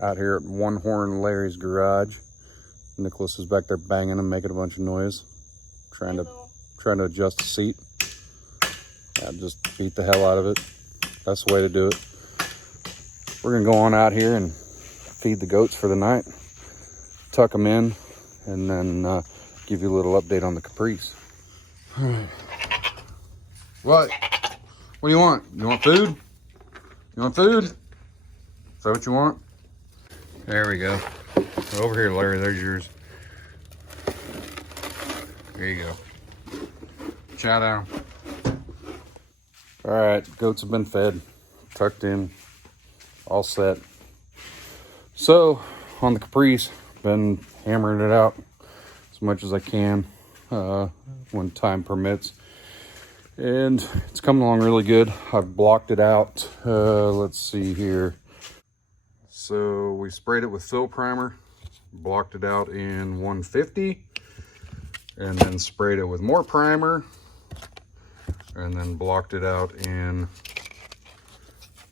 Out here at One Horn Larry's garage. Nicholas is back there banging and making a bunch of noise, trying to adjust the seat. Yeah, just beat the hell out of it. That's the way to do it. We're gonna go on out here and feed the goats for the night, tuck them in, and then give you a little update on the Caprice. All right. What? What do you want? You want food? You want food? Is that what you want? There we go. Over here, Larry, there's yours. There you go. Chow down. All right, goats have been fed, tucked in, all set. So, on the Caprice, been hammering it out as much as I can when time permits. And it's coming along really good. I've blocked it out. Let's see here. So we sprayed it with fill primer, blocked it out in 150, and then sprayed it with more primer, and then blocked it out in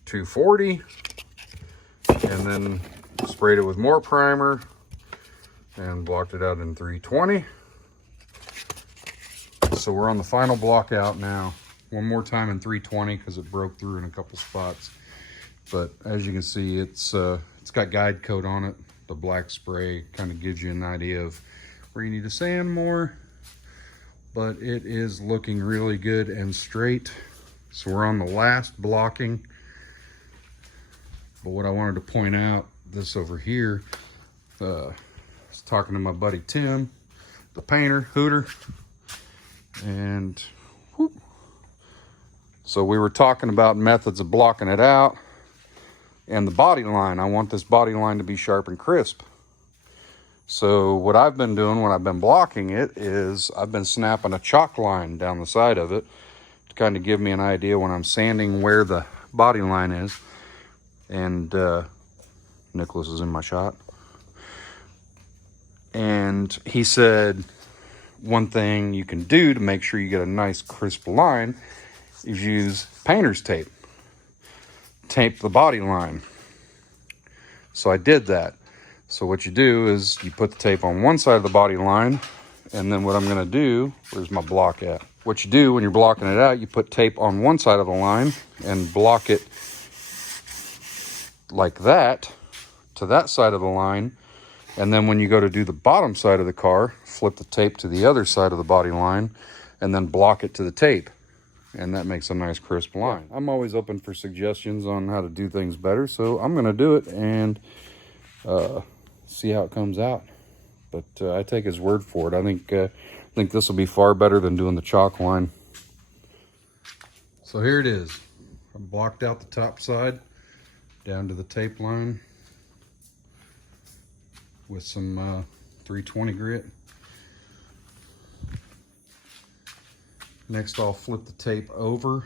240, and then sprayed it with more primer and blocked it out in 320. So we're on the final block out now. One more time in 320 because it broke through in a couple spots. But as you can see, it's got guide coat on it. The black spray kind of gives you an idea of where you need to sand more. But it is looking really good and straight. So we're on the last blocking. But what I wanted to point out, this over here, I was talking to my buddy Tim, the painter, Hooter, and whoop. So we were talking about methods of blocking it out. And the body line, I want this body line to be sharp and crisp. So what I've been doing when I've been blocking it is I've been snapping a chalk line down the side of it to kind of give me an idea when I'm sanding where the body line is. And Nicholas is in my shot. And he said one thing you can do to make sure you get a nice crisp line is use painter's tape. Tape the body line. So I did that. So what you do is you put the tape on one side of the body line, and then what I'm going to do, where's my block at? What you do when you're blocking it out, you put tape on one side of the line and block it like that to that side of the line. And then when you go to do the bottom side of the car, flip the tape to the other side of the body line and then block it to the tape. And that makes a nice crisp line. I'm always open for suggestions on how to do things better, so I'm gonna do it and see how it comes out. But I take his word for it. I think this will be far better than doing the chalk line. So here it is. I blocked out the top side down to the tape line with some 320 grit. Next, I'll flip the tape over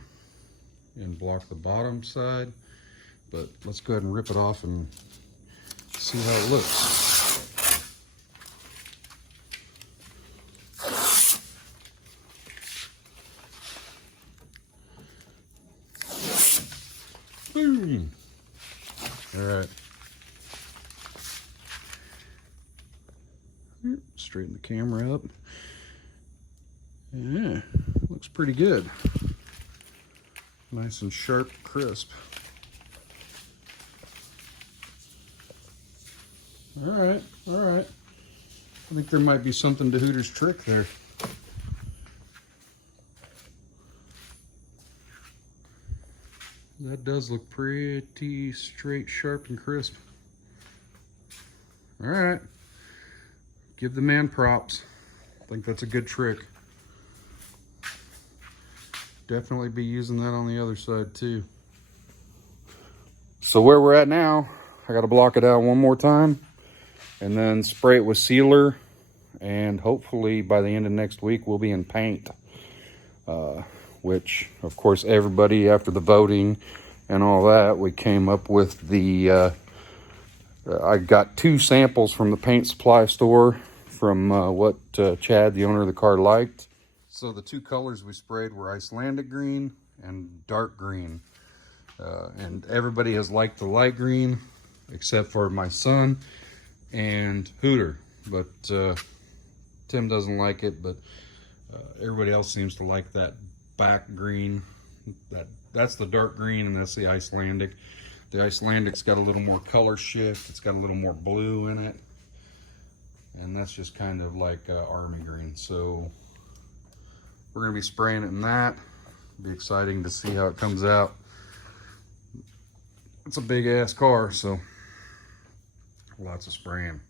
and block the bottom side. But let's go ahead and rip it off and see how it looks. Boom! All right. Straighten the camera up. Yeah, looks pretty good. Nice and sharp, crisp. All right, all right. I think there might be something to Hooter's trick there. That does look pretty straight, sharp, and crisp. All right. Give the man props. I think that's a good trick. Definitely be using that on the other side too. So where we're at now, I got to block it out one more time and then spray it with sealer, and hopefully by the end of next week we'll be in paint, which of course everybody, after the voting and all that, we came up with the I got 2 samples from the paint supply store from what Chad, the owner of the car, liked. So the 2 colors we sprayed were Icelandic green and dark green. And everybody has liked the light green. except for my son and Hooter. But Tim doesn't like it, but everybody else seems to like that back green. That's the dark green, and that's the Icelandic. The Icelandic's got a little more color shift. It's got a little more blue in it. And that's just kind of like army green. So we're gonna be spraying it in that. It'll be exciting to see how it comes out. It's a big ass car, so lots of spraying.